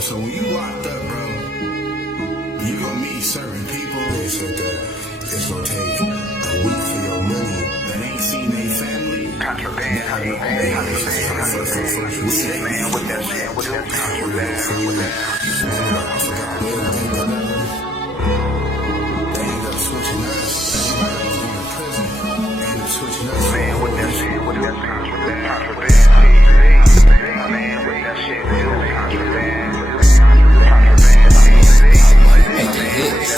so when you locked up, bro, you gonna meet certain people. They said that it's gonna take a week for your money that ain't seen their family. Contraband, how you say it, man, with that shit, with that contraband, with that. I forgot when they ended up switching us. Everybody was going to prison. They ended up switching us. Man, with that shit, with that contraband, man, with that shit, with that contraband, Make the hits.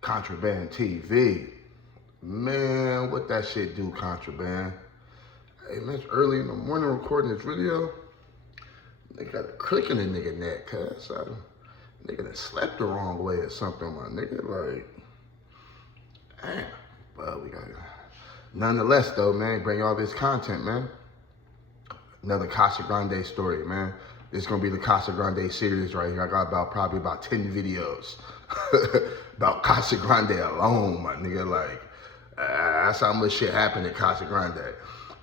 Contraband TV. Man, what that shit do, Contraband? Hey, man, it's early in the morning recording this video. They got a crick in the nigga neck, cuz. Nigga that slept the wrong way or something, my nigga. Like, damn. But we got it. Nonetheless, though, man, bring y'all this content, man. Another Casa Grande story, man. This is gonna be the Casa Grande series right here. I got probably about 10 videos about Casa Grande alone, my nigga. Like, that's how much shit happened at Casa Grande.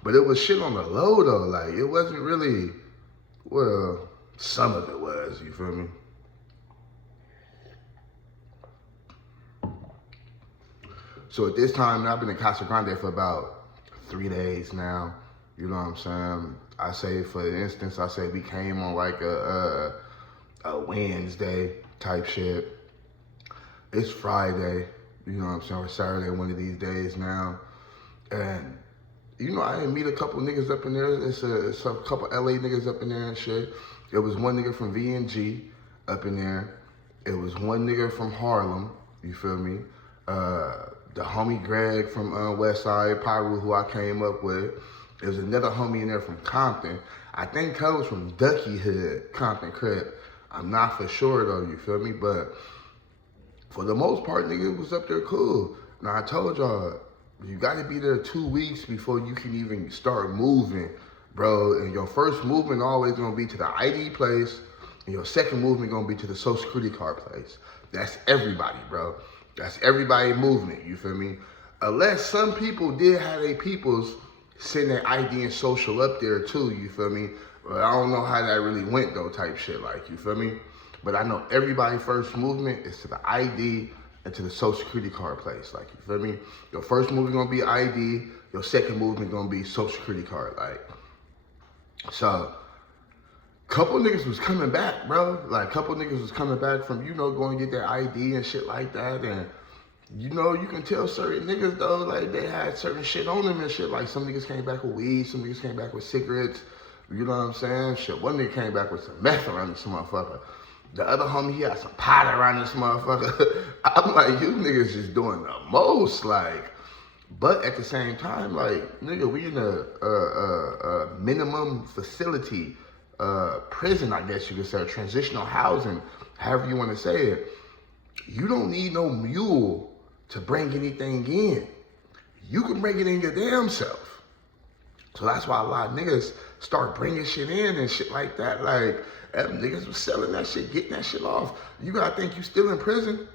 But it was shit on the low, though. Like, it wasn't really, well, some of it was, you feel me? So at this time, I've been in Casa Grande for about 3 days now. You know what I'm saying? I say, for instance, I say we came on like a Wednesday type shit. It's Friday, you know what I'm saying, or Saturday, one of these days now. And, you know, I didn't meet a couple niggas up in there. It's a couple LA niggas up in there and shit. It was one nigga from VNG up in there. It was one nigga from Harlem, you feel me? The homie Greg from Westside Pyro, who I came up with. There's another homie in there from Compton. I think he was from Ducky Hood, Compton Crip. I'm not for sure though, you feel me? But for the most part, nigga, it was up there cool. Now I told y'all, you gotta be there 2 weeks before you can even start moving, bro. And your first movement always gonna be to the ID place, and your second movement gonna be to the Social Security card place. That's everybody, bro. That's everybody movement, you feel me? Unless some people did have their peoples send their ID and social up there too, you feel me? But I don't know how that really went though, type shit, like, you feel me? But I know everybody first movement is to the ID and to the Social Security card place, like, you feel me? Your first movement gonna be ID, your second movement gonna be Social Security card, like. So, couple niggas was coming back, bro. Like, couple niggas was coming back from, you know, going to get their ID and shit like that, and you know, you can tell certain niggas, though, like, they had certain shit on them and shit. Like, some niggas came back with weed, some niggas came back with cigarettes. You know what I'm saying? Shit, one nigga came back with some meth around this motherfucker. The other homie, he had some pot around this motherfucker. I'm like, you niggas just doing the most, like. But at the same time, like, nigga, we in a minimum facility, prison, I guess you could say, transitional housing, however you want to say it. You don't need no mule to bring anything in. You can bring it in your damn self. So that's why a lot of niggas start bringing shit in and shit like that. Like, niggas was selling that shit, getting that shit off. You gotta think you still in prison.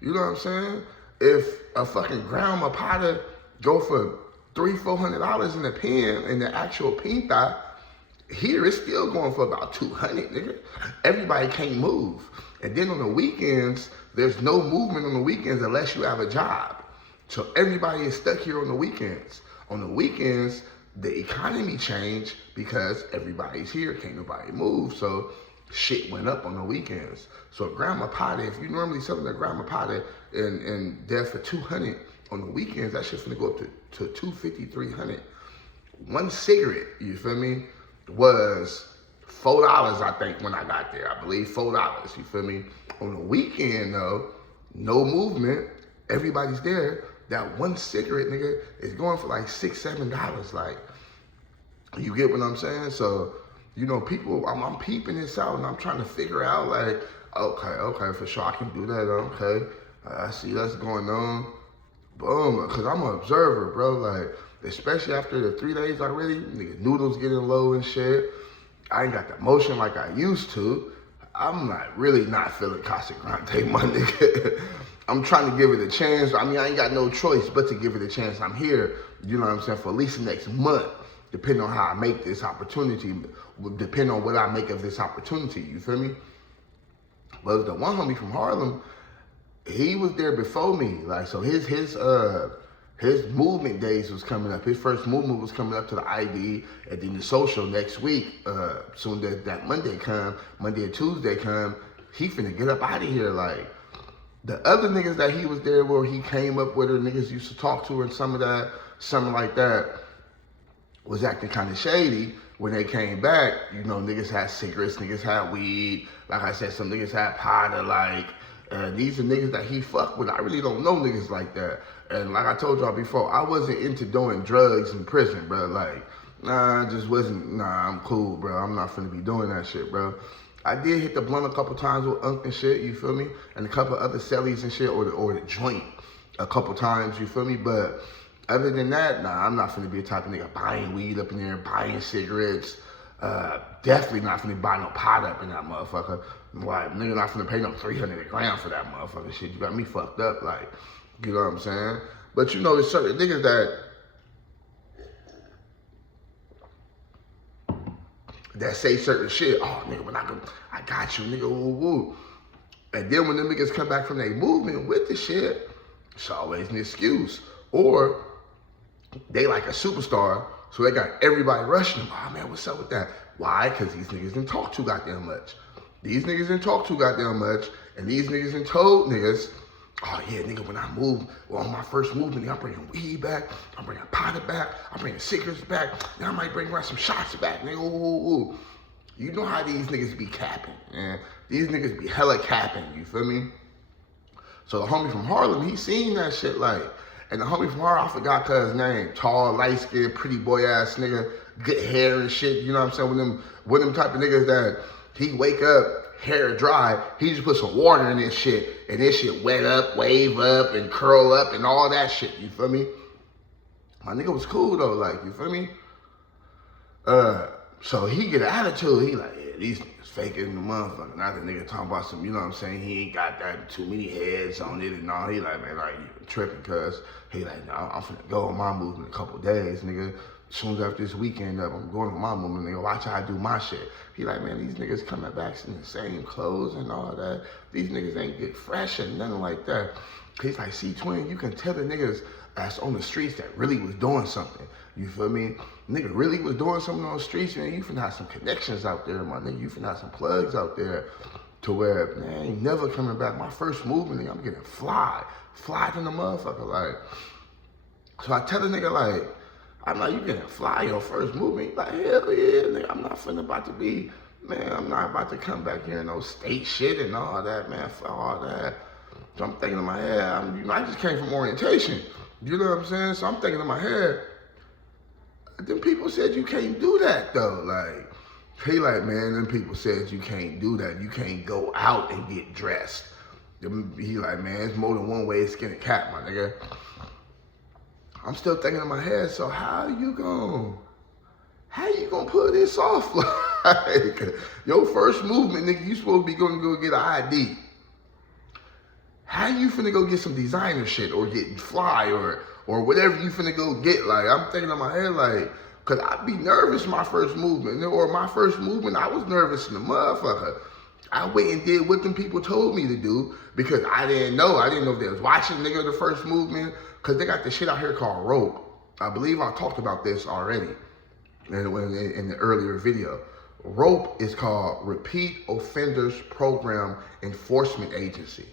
You know what I'm saying? If a fucking grandma Potter go for $300-400 in the pen, in the actual pinta, here it's still going for about 200, nigga. Everybody can't move. And then on the weekends, there's no movement on the weekends unless you have a job. So everybody is stuck here on the weekends. On the weekends, the economy changed because everybody's here, can't nobody move. So shit went up on the weekends. So Grandma Potter, if you normally selling a Grandma Potter and there for 200 on the weekends, that shit's gonna go up to 250, 300. One cigarette, you feel me, was $4, I think, when I got there. I believe $4, you feel me? On the weekend, though, no movement, everybody's there. That one cigarette, nigga, is going for like $6, $7. Like, you get what I'm saying? So, you know, people, I'm peeping this out and I'm trying to figure out, like, okay, for sure, I can do that, okay. I see that's going on. Boom, because I'm an observer, bro. Like, especially after the 3 days already, nigga, noodles getting low and shit. I ain't got the motion like I used to. I'm really not feeling Casa Grande, my nigga. I'm trying to give it a chance. I mean, I ain't got no choice but to give it a chance. I'm here, you know what I'm saying, for at least the next month, depending on how I make this opportunity, depending on what I make of this opportunity, you feel me? But the one homie from Harlem, he was there before me. Like, so his movement days was coming up. His first movement was coming up to the ID, and then the social next week. Soon as that Monday and Tuesday come, he finna get up out of here. Like, the other niggas that he was there where he came up with, or niggas used to talk to, and something like that, was acting kind of shady. When they came back, you know, niggas had cigarettes, niggas had weed. Like I said, some niggas had powder. Like, these are niggas that he fucked with. I really don't know niggas like that. And like I told y'all before, I wasn't into doing drugs in prison, bro. Like, I just wasn't. I'm cool, bro. I'm not finna be doing that shit, bro. I did hit the blunt a couple times with Unk and shit, you feel me? And a couple other cellies and shit, or the joint a couple times, you feel me? But other than that, I'm not finna be the type of nigga buying weed up in there, buying cigarettes. Definitely not finna buy no pot up in that motherfucker. Why, nigga not finna pay no $300 a gram for that motherfucker shit. You got me fucked up, like, you know what I'm saying? But you know, there's certain niggas that say certain shit. Oh, nigga, when I got you, nigga, woo woo. And then when them niggas come back from their movement with the shit, it's always an excuse. Or they like a superstar, so they got everybody rushing them. Oh, man, what's up with that? Why? Because these niggas didn't talk too goddamn much. These niggas didn't talk too goddamn much, and these niggas done told niggas, oh yeah, nigga, when I move, well, on my first movement, I'm bringing weed back, I'm bringing powder back, I'm bringing cigarettes back, now I might bring around some shots back, nigga, ooh. You know how these niggas be capping, man. These niggas be hella capping, you feel me? So the homie from Harlem, he seen that shit, like, and the homie from Harlem, I forgot his name, tall, light-skinned, pretty boy-ass nigga, good hair and shit, you know what I'm saying? With them type of niggas that he wake up, hair dry, he just put some water in this shit, and this shit wet up, wave up, and curl up, and all that shit, you feel me? My nigga was cool though, like, you feel me? So he get an attitude, he like, yeah, these niggas faking the motherfucker. Now the nigga talking about some, you know what I'm saying, he ain't got that too many heads on it and all. He like, man, like, you tripping, cuz. He like, nah, I'm finna go on my movement in a couple days, nigga. As soon as after this weekend up, I'm going on my movement, nigga. Watch how I do my shit. He like, man, these niggas coming back in the same clothes and all that. These niggas ain't get fresh and nothing like that. He's like, see, twin, you can tell the niggas that's on the streets that really was doing something. You feel me? Nigga really was doing something on the streets, man. You finna have some connections out there, my nigga. You finna have some plugs out there to where, man, I ain't never coming back. My first movement, nigga, I'm getting fly than the motherfucker, like. So I tell the nigga, like, I'm like, you getting fly your first movement? He like, hell yeah, nigga, I'm not finna about to be, man, I'm not about to come back here and no state shit and all that, man, for all that. So I'm thinking in my head, I just came from orientation. You know what I'm saying? So I'm thinking in my head, them people said you can't do that though. Like, he like, man, them people said you can't do that. You can't go out and get dressed. He like, man, it's more than one way to skin a cat, my nigga. I'm still thinking in my head, so how you gonna pull this off? Like, your first movement, nigga, you supposed to be gonna go get an ID. How you finna go get some designer shit or get fly or whatever you finna go get? Like, I'm thinking in my head, like, cause I'd be nervous my first movement. Or my first movement, I was nervous in the motherfucker. I went and did what them people told me to do because I didn't know. I didn't know if they was watching nigga the first movement. Cause they got this shit out here called rope. I believe I talked about this already in the earlier video. Rope is called Repeat Offenders Program Enforcement Agency.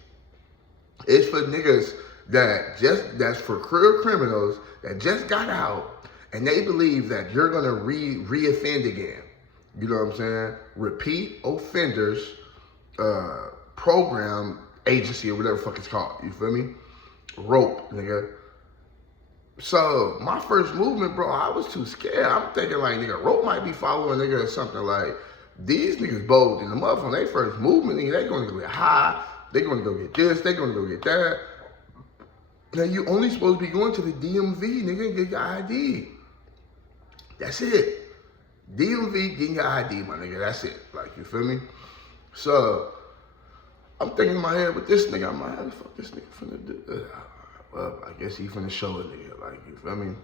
It's for niggas that's for career criminals that just got out and they believe that you're gonna re-offend again. You know what I'm saying? Repeat Offenders Program Agency or whatever the fuck it's called. You feel me? Rope, nigga. So my first movement, bro, I was too scared. I'm thinking like, nigga, rope might be following nigga or something. Like, these niggas bold in the motherfucker. They first movement, nigga, they gonna go get high. They gonna go get this. They gonna go get that. Now you only supposed to be going to the DMV, nigga, and get your ID. That's it. DMV, getting your ID, my nigga. That's it. Like, you feel me? So, I'm thinking in my head with this nigga, I'm like, how the fuck this nigga finna do? Well, I guess he finna show a nigga, like, you feel me?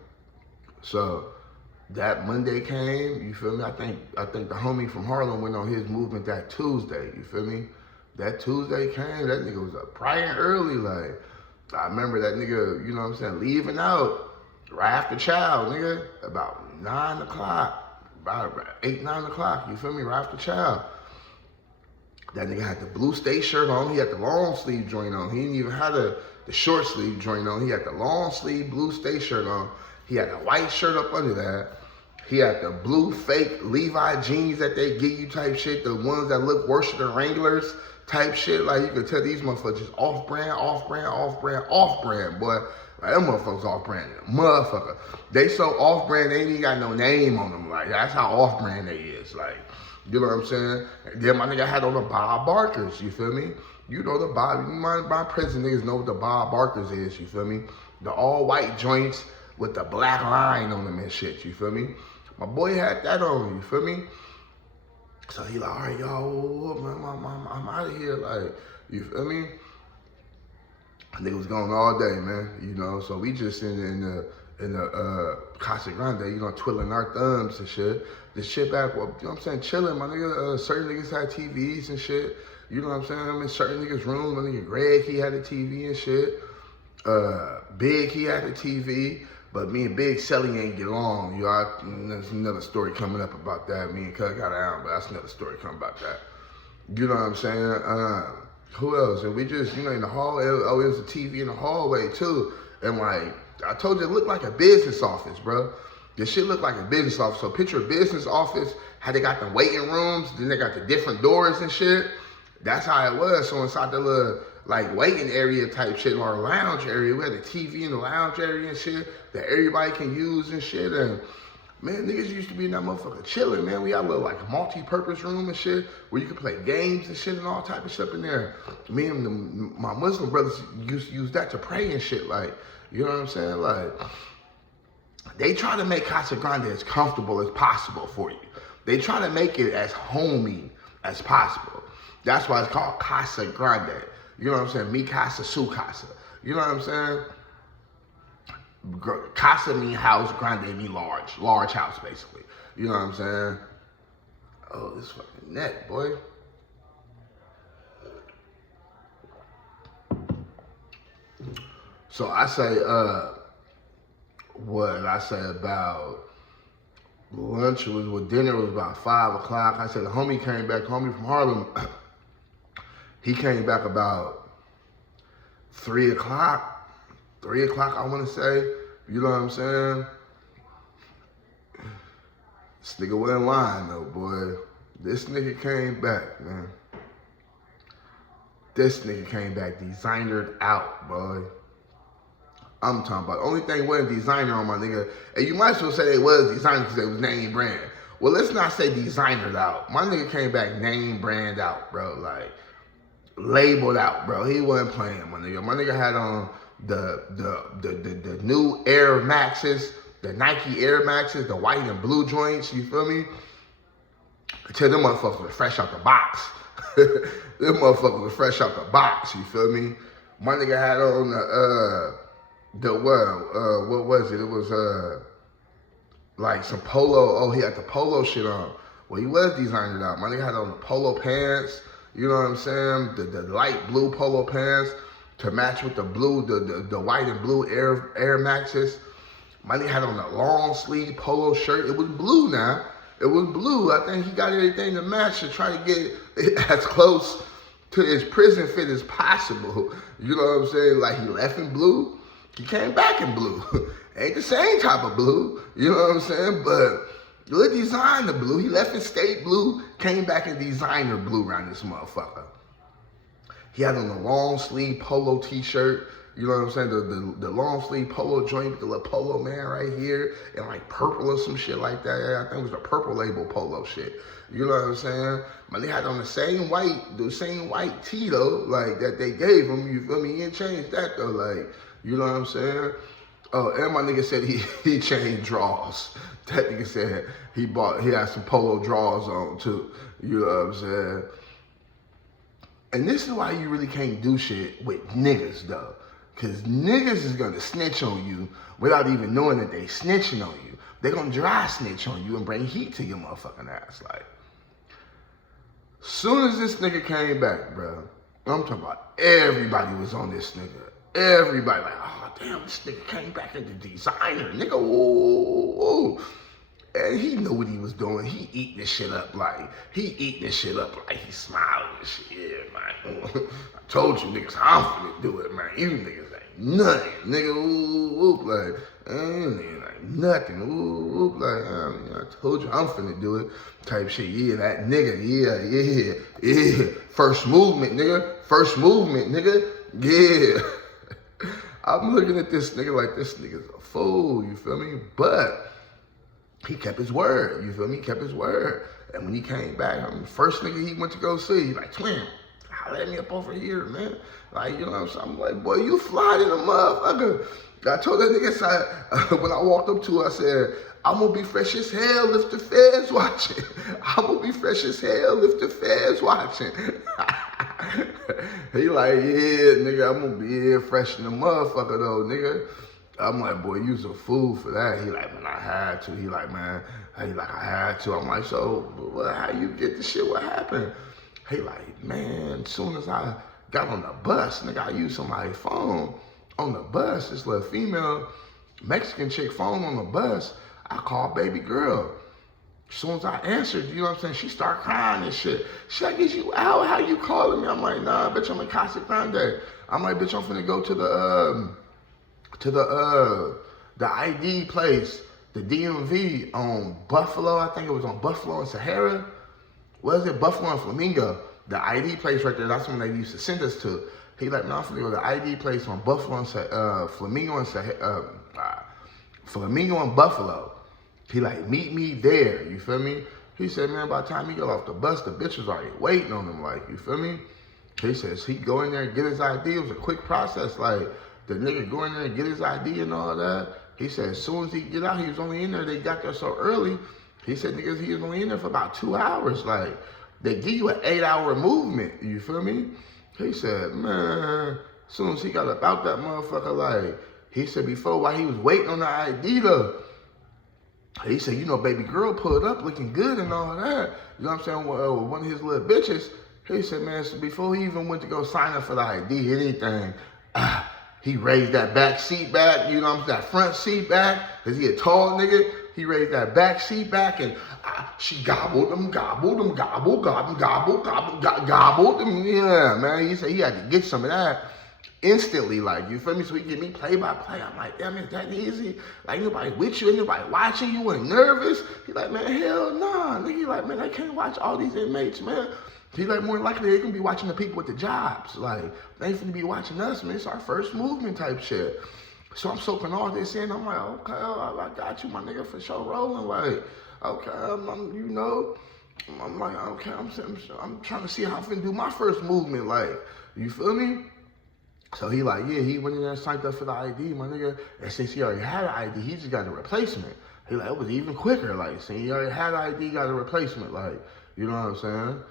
So, that Monday came, you feel me? I think the homie from Harlem went on his movement that Tuesday, you feel me? That Tuesday came, that nigga was up bright and early, like, I remember that nigga, you know what I'm saying, leaving out right after chow, nigga, about 9 o'clock, about 8, 9 o'clock, you feel me, right after chow. That nigga had the blue state shirt on, he had the long sleeve joint on, he didn't even have the short sleeve joint on, he had the long sleeve blue state shirt on, he had a white shirt up under that, he had the blue fake Levi jeans that they give you type shit, the ones that look worse than Wranglers type shit, like you could tell these motherfuckers just off-brand, boy. Like, them motherfuckers off-brand, motherfucker. They so off-brand, they ain't even got no name on them. Like, that's how off-brand they is. Like, you know what I'm saying? And then my nigga had on the Bob Barkers, you feel me? You know the Bob, my prison niggas know what the Bob Barkers is, you feel me? The all-white joints with the black line on them and shit, you feel me? My boy had that on, you feel me? So he like, all right, y'all, I'm out of here, like, you feel me? Nigga was gone all day, man, you know, so we just in the Casa Grande, you know, twiddling our thumbs and shit. The shit back, you know what I'm saying, chilling, my nigga, certain niggas had TVs and shit, you know what I'm saying, I'm in certain niggas' rooms, my nigga Greg, he had a TV and shit, Big, he had a TV, but me and Big Selly ain't get along, you know, there's another story coming up about that, me and Cuz got out, but that's another story coming about that, you know what I'm saying, who else? And we just, you know, in the hallway, it was a TV in the hallway too. And like, I told you, it looked like a business office, bro. This shit looked like a business office. So picture a business office, how they got the waiting rooms, then they got the different doors and shit. That's how it was. So inside the little, like, waiting area type shit, or lounge area, we had a TV in the lounge area and shit that everybody can use and shit. And man, niggas used to be in that motherfucker chilling, man. We had a little, like, a multi-purpose room and shit where you could play games and shit and all type of stuff in there. Me and my Muslim brothers used to use that to pray and shit, like, you know what I'm saying? Like, they try to make Casa Grande as comfortable as possible for you. They try to make it as homey as possible. That's why it's called Casa Grande. You know what I'm saying? Mi casa, su casa. You know what I'm saying? Casa mean house, grande mean large house basically. You know what I'm saying? Oh, this fucking neck, boy. So I say, what did I say about lunch? Dinner was about 5 o'clock. I said the homie came back, homie from Harlem. He came back about 3 o'clock. 3 o'clock, I want to say. You know what I'm saying? This nigga wasn't lying, though, boy. This nigga came back, man. This nigga came back designered out, boy. I'm talking about. The only thing wasn't designer on my nigga. And you might as well say they was designer because it was name brand. Well, let's not say designered out. My nigga came back name brand out, bro. Like, labeled out, bro. He wasn't playing, my nigga. My nigga had on the new Air Maxes, the Nike Air Maxes, the white and blue joints, you feel me? Until them motherfuckers were fresh out the box. Them motherfuckers were fresh out the box, you feel me? My nigga had on what was it? It was like some polo. Oh, he had the polo shit on. Well, he was designing it out. My nigga had on the polo pants, you know what I'm saying? The light blue polo pants to match with the blue, the white and blue Air Maxes. My nigga had on a long sleeve polo shirt. It was blue now. It was blue. I think he got everything to match to try to get it as close to his prison fit as possible. You know what I'm saying? Like, he left in blue. He came back in blue. Ain't the same type of blue. You know what I'm saying? But look, designer blue. He left in state blue, came back in designer blue around this motherfucker. He had on a long sleeve polo t-shirt. You know what I'm saying? The long sleeve polo joint with the little polo man right here and like purple or some shit like that. I think it was the purple label polo shit. You know what I'm saying? But they had on the same white tee though, like that they gave him. You feel me? He didn't change that though. Like, You know what I'm saying? Oh, and my nigga said he changed draws. That nigga said he had some polo draws on too. You know what I'm saying? And this is why you really can't do shit with niggas though. Cause niggas is gonna snitch on you without even knowing that they snitching on you. They gonna dry snitch on you and bring heat to your motherfucking ass. Like, soon as this nigga came back, bro, I'm talking about everybody was on this nigga. Everybody like, oh damn, this nigga came back into designer, nigga. Whoa. And he knew what he was doing. He eating this shit up like he smiling and shit. Yeah, man. I told you niggas, I'm finna do it, man. You niggas ain't nothing, nigga. Ooh, like, nigga ain't nothing. Ooh, like, I told you I'm finna do it. Type shit. Yeah, that nigga. Yeah. First movement, nigga. Yeah. I'm looking at this nigga like this nigga's a fool. You feel me? But he kept his word, you feel me? He kept his word. And when he came back, first nigga he went to go see, he like, twin, holla at me up over here, man. Like, you know what I'm saying? I'm like, boy, you fly in a motherfucker. I told that nigga, when I walked up to her, I said, I'm gonna be fresh as hell if the feds watching. I'm gonna be fresh as hell if the feds watching. He like, yeah, nigga, I'm gonna be here fresh in the motherfucker though, nigga. I'm like, boy, you's a fool for that. He like, man, I had to. He like, man, I had to. I'm like, so, how you get the shit? What happened? He like, man, as soon as I got on the bus, nigga, I used somebody's phone on the bus. This little female Mexican chick phone on the bus. I called baby girl. As soon as I answered, you know what I'm saying, she started crying and shit. She like, is you out? How you calling me? I'm like, nah, bitch, I'm in Casa Grande. I'm like, bitch, I'm finna go to the ID place, the DMV on Buffalo. I think it was on Buffalo and Sahara. Was it Buffalo and Flamingo? The ID place right there. That's when they used to send us to. He like, no, I'm finna go to the ID place on Buffalo and Flamingo and Flamingo and Buffalo. He like, meet me there. You feel me? He said, man, by the time he got off the bus, the bitch was already waiting on him. Like, you feel me? He says he go in there and get his ID. It was a quick process. Like, the nigga go in there and get his ID and all that. He said as soon as he get out, he was only in there. They got there so early. He said niggas, he was only in there for about 2 hours. Like, they give you an 8-hour movement. You feel me? He said, man, as soon as he got about that motherfucker, like, he said before, while he was waiting on the ID though, he said, you know, baby girl pulled up looking good and all that. You know what I'm saying? With one of his little bitches. He said, man, so before he even went to go sign up for the ID, anything, he raised that back seat back, you know what I'm saying, that front seat back, because he a tall nigga. He raised that back seat back and she gobbled him. Yeah, man, he said he had to get some of that instantly, like, you feel me? So he give me play by play. I'm like, damn, is that easy? Like, nobody with you, anybody watching you, and nervous? He like, man, hell nah. Nigga, he like, man, I can't watch all these inmates, man. He like, more likely they gonna be watching the people with the jobs. Like, they ain't finna be watching us, man. It's our first movement type shit. So I'm soaking all this in. I'm like, okay, I got you, my nigga, for sure rolling. Like, okay, you know, I'm like, okay, I'm trying to see how I'm finna do my first movement. Like, you feel me? So he like, yeah, he went in there and signed up for the ID, my nigga. And since he already had an ID, he just got a replacement. He like, it was even quicker. Like, since he already had an ID, got a replacement. Like, you know what I'm saying?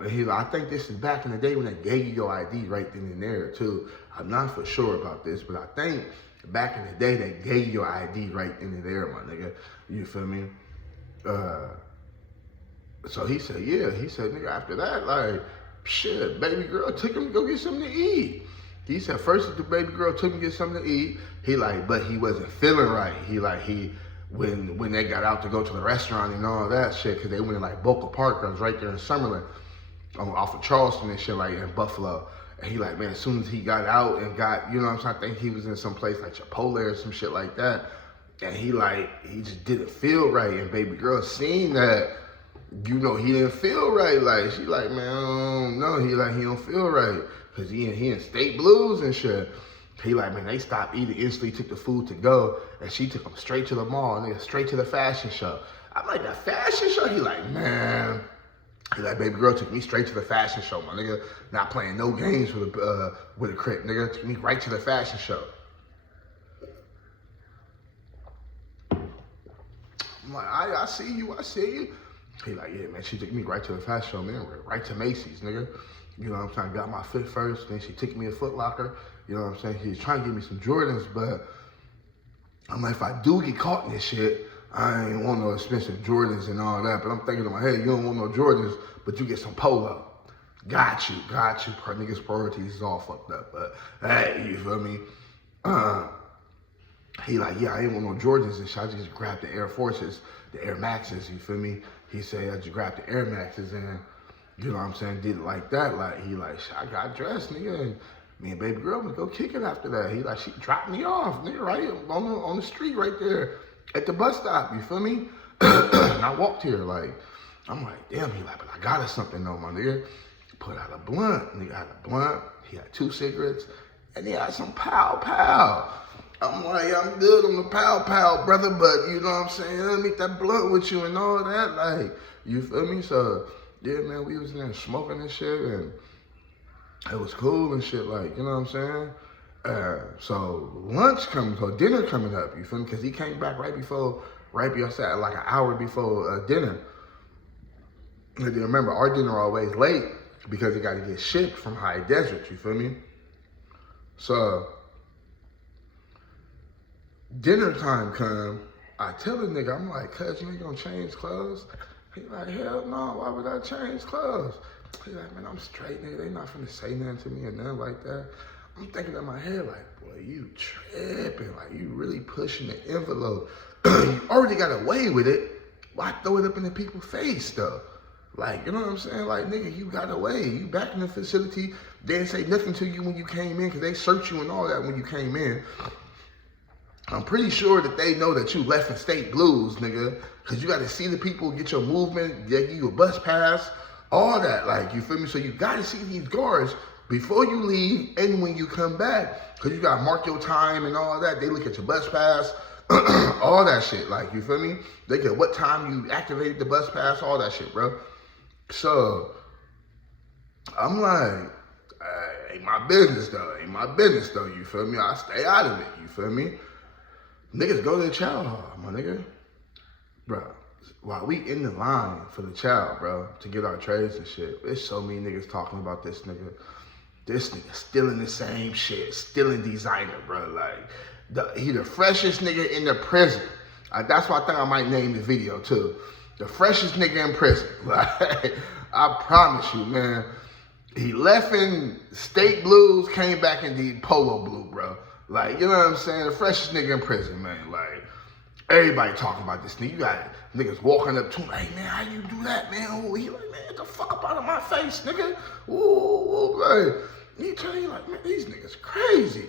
And he like, I think this is back in the day when they gave you your ID right then and there too. I'm not for sure about this, but I think back in the day they gave you your ID right then and there, my nigga. You feel me? So he said, yeah. He said, nigga, after that, like, shit, baby girl took him to go get something to eat. He said first the baby girl took him to get something to eat. He like, but he wasn't feeling right. When they got out to go to the restaurant and all that shit, because they went to like Boca Park, I was right there in Summerlin, off of Charleston and shit, like in Buffalo. And he like, man, as soon as he got out and got, you know what I'm saying, I think he was in some place like Chipotle or some shit like that. And he just didn't feel right. And baby girl seen that, you know, he didn't feel right. Like, she like, man, no, he don't feel right. Cause he in state blues and shit. He like, man, they stopped eating instantly, took the food to go, and she took him straight to the mall, nigga, straight to the fashion show. I'm like, the fashion show? He like, man. He like, baby girl took me straight to the fashion show, my nigga. Not playing no games with a crip, nigga. Took me right to the fashion show. I'm like, I see you. He like, yeah, man, she took me right to the fashion show, man, right to Macy's, nigga. You know what I'm saying? Got my fit first, then she took me to Foot Locker. You know what I'm saying? He's trying to give me some Jordans, but I'm like, if I do get caught in this shit, I ain't want no expensive Jordans and all that. But I'm thinking in my head, you don't want no Jordans, but you get some Polo. Got you. Niggas' priorities is all fucked up. But hey, you feel me? He like, yeah, I ain't want no Jordans and shit. I just grabbed the Air Forces, the Air Maxes, you feel me? He said, I just grabbed the Air Maxes and, you know what I'm saying, did it like that. Like, he like, I got dressed, nigga, and me and baby girl would go kicking after that. He like, she dropped me off, nigga, right on the street right there at the bus stop, you feel me? And I walked here, like, I'm like, damn, he like, but I got us something though, my nigga. Put out a blunt, nigga had a blunt, he had 2 cigarettes, and he had some pow. I'm like, I'm good on the pow, brother, but you know what I'm saying? Let me eat that blunt with you and all that, like, you feel me? So, yeah, man, we was in there smoking and shit, and it was cool and shit, like, you know what I'm saying? So dinner coming up, you feel me? Because he came back right before like an hour before dinner. And then remember, our dinner always late because it got to get shipped from High Desert, you feel me? So, dinner time come, I tell the nigga, I'm like, cuz, you ain't gonna change clothes? He like, hell no, why would I change clothes? He like, man, I'm straight, nigga. They not finna say nothing to me or nothing like that. I'm thinking in my head like, boy, you tripping. Like, you really pushing the envelope. You already got away with it. Why throw it up in the people's face, though? Like, you know what I'm saying? Like, nigga, you got away. You back in the facility. They didn't say nothing to you when you came in because they searched you and all that when you came in. I'm pretty sure that they know that you left in state blues, nigga, because you got to see the people, get your movement, they give you a bus pass, all that, like, you feel me? So you got to see these guards before you leave and when you come back, because you got to mark your time and all that. They look at your bus pass, all that shit, like, you feel me? They get what time you activated the bus pass, all that shit, bro. So, I'm like, ain't my business, though, you feel me? I stay out of it, you feel me? Niggas go to the chow hall, my nigga. Bro, while we in the line for the chow, bro, to get our trays and shit, there's so many niggas talking about this nigga. This nigga still in the same shit, still in designer, bro. Like, he the freshest nigga in the prison. That's why I think I might name the video, too. The freshest nigga in prison. Like, I promise you, man. He left in state blues, came back in the polo blue, bro. Like, you know what I'm saying? The freshest nigga in prison, man. Like, everybody talking about this nigga. You got niggas walking up to him, hey, man, how you do that, man? Ooh, he like, man, get the fuck up out of my face, nigga. Ooh, like, he tell you, like, man, these niggas crazy.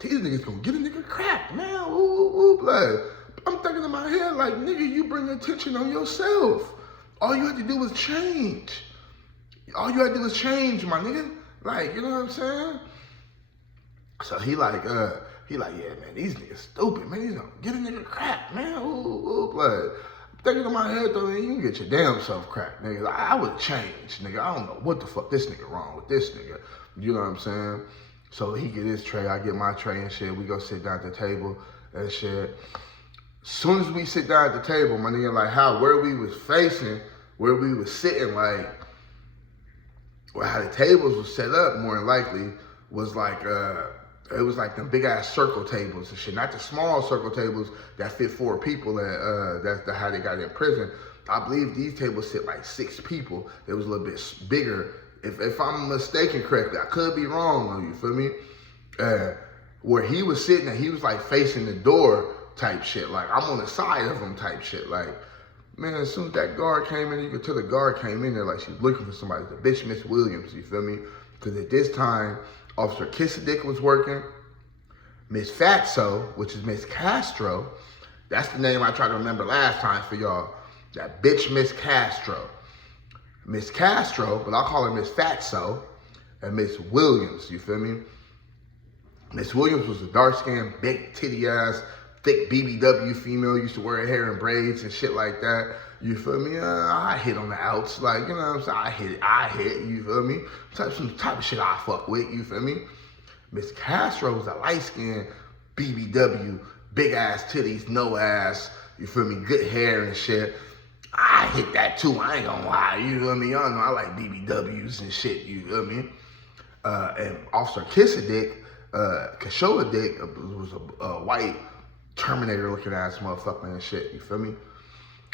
These niggas gonna get a nigga cracked, man. Ooh, like, I'm thinking in my head, like, nigga, you bring attention on yourself. All you had to do was change. All you had to do was change, my nigga. Like, you know what I'm saying? So he like, yeah, man, these niggas stupid, man. He's gonna get a nigga cracked, man. Ooh, like, I'm thinking in my head, though, man, you can get your damn self cracked, nigga. I would change, nigga. I don't know what the fuck this nigga wrong with this nigga. You know what I'm saying? So he get his tray, I get my tray and shit. We go sit down at the table and shit. Soon as we sit down at the table, my nigga, like where we was facing, where we was sitting, like, well, how the tables was set up, more than likely, was like, it was like them big ass circle tables and shit, not the small circle tables that fit 4 people. That's how they got in prison. I believe these tables sit like 6 people. It was a little bit bigger. If I'm mistaken correctly, I could be wrong on you, feel me? Where he was sitting, and he was like facing the door type shit. Like, I'm on the side of him type shit. Like, man, as soon as that guard came in, you could tell the guard came in there like she was looking for somebody. The bitch, Miss Williams, you feel me? Because at this time, Officer Kissidick was working. Miss Fatso, which is Miss Castro, that's the name I tried to remember last time for y'all. That bitch, Miss Castro. Miss Castro, but I'll call her Miss Fatso, and Miss Williams, you feel me? Miss Williams was a dark-skinned, big titty ass, thick BBW female, used to wear her hair in braids and shit like that. You feel me? I hit on the outs, like, you know what I'm saying? I hit, you feel me? Some type of shit I fuck with, you feel me? Miss Castro was a light-skinned BBW, big ass titties, no ass, you feel me, good hair and shit. I hit that too, I ain't gonna lie, you know what I mean? Y'all know I like BBWs and shit, you know what I mean? And Officer Kashoa Dick was a white Terminator looking ass motherfucker and shit, you feel me?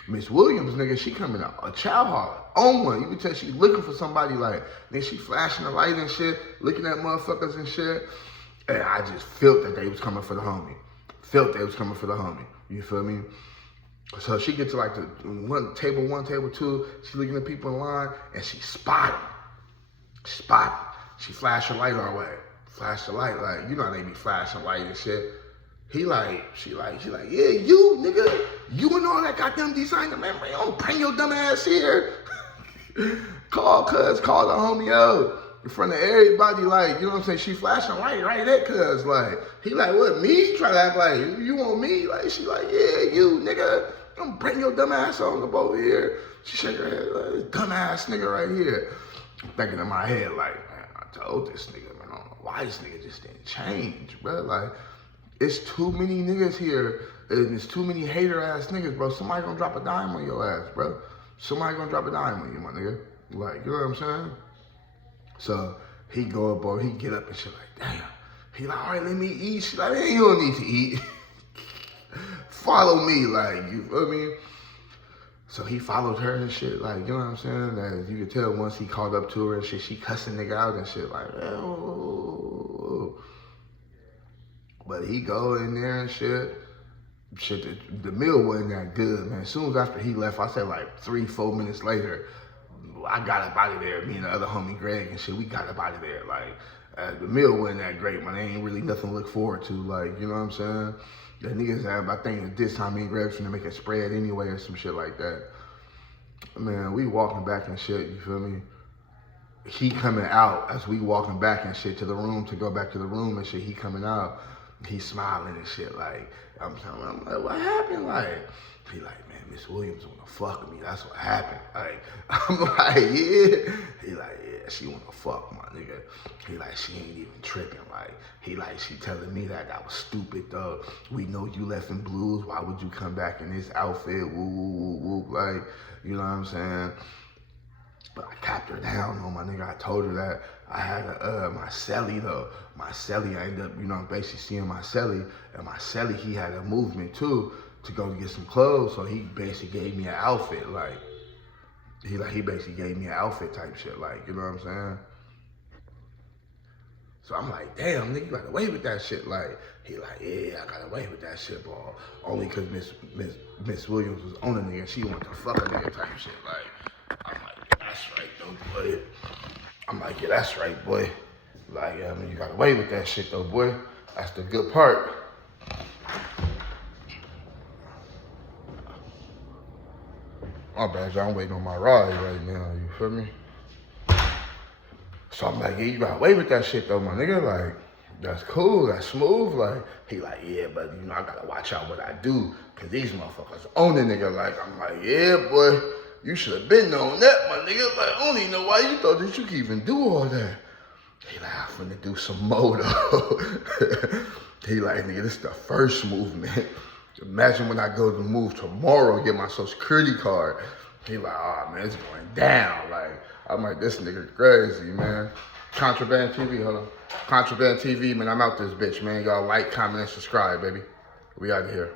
Miss Williams, nigga, she coming out a chow hall on one. You can tell she looking for somebody, like, then she flashing the light and shit, looking at motherfuckers and shit. And I just felt that they was coming for the homie. You feel me? So she gets to like the table one, table two. She looking at people in line and she spot him. She flashed her light our way. Flashed the light, like, you know how they be flashing light and shit. She like, yeah, you, nigga, you and all that goddamn designer memory, don't bring your dumb ass here. call the homie out in front of everybody, like, you know what I'm saying? She flashing light right at cuz, like, he like, what, me? Try to act like, you want me? Like, she like, yeah, you, nigga, don't bring your dumb ass on up over here. She shake her head, like, this dumb ass nigga right here. I'm thinking in my head, like, man, I told this nigga, man, I don't know why this nigga just didn't change, bro, like, it's too many niggas here, and it's too many hater ass niggas, bro. Somebody gonna drop a dime on your ass, bro. Somebody gonna drop a dime on you, my nigga. Like, you know what I'm saying? So he go up, bro, he get up and shit like, damn. He like, all right, let me eat. She like, man, you don't need to eat. Follow me, like, you feel me? So he followed her and shit, like, you know what I'm saying? As you could tell once he called up to her and shit, she cussing nigga out and shit, like, oh. But he go in there and shit. The meal wasn't that good, man. As soon as after he left, I said like 3-4 minutes later, I got up out of there. Me and the other homie Greg and shit, we got up out of there. Like, the meal wasn't that great, man. There ain't really nothing to look forward to, like, you know what I'm saying? The niggas have, I think this time me and Greg was gonna make a spread anyway or some shit like that. Man, we walking back and shit, you feel me? He coming out as we walking back and shit to the room, to go back to the room and shit, he coming out. He smiling and shit, like, I'm like, what happened? Like, he like, man, Miss Williams wanna fuck with me, that's what happened. Like, I'm like, yeah. He like, yeah, she wanna fuck, my nigga. He like, she ain't even tripping. Like, he like, she telling me that was stupid, though. We know you left in blues, why would you come back in this outfit, woo, woo, woo, woo, like, you know what I'm saying? But I capped her down, though, my nigga. I told her that I had my celly, though. My celly, I ended up, you know, basically seeing my celly. And my celly, he had a movement, too, to go get some clothes. So he basically gave me an outfit, like, he basically gave me an outfit type shit, like, you know what I'm saying? So I'm like, damn, nigga, you got away with that shit. Like, he like, yeah, I got away with that shit, bro. Only because Miss Williams was on a nigga. She wanted to fuck a nigga type shit, like. I'm like, yeah, that's right, though, boy. I'm like, yeah, that's right, boy. Like, I mean, you got away with that shit, though, boy. That's the good part. My bad, y'all. I'm waiting on my ride right now, you feel me? So I'm like, yeah, you got away with that shit, though, my nigga. Like, that's cool, that's smooth. Like, he like, yeah, but, you know, I gotta watch out what I do, because these motherfuckers own the nigga. Like, I'm like, yeah, boy. You should have been on that, my nigga. Like, I don't even know why you thought that you could even do all that. He like, I'm finna do some more, though. He like, nigga, this is the first movement. Imagine when I go to move tomorrow, get my social security card. He like, oh, man, it's going down. Like, I'm like, this nigga crazy, man. Contraband TV, hold on. Contraband TV, man, I'm out this bitch, man. Y'all like, comment, and subscribe, baby. We out of here.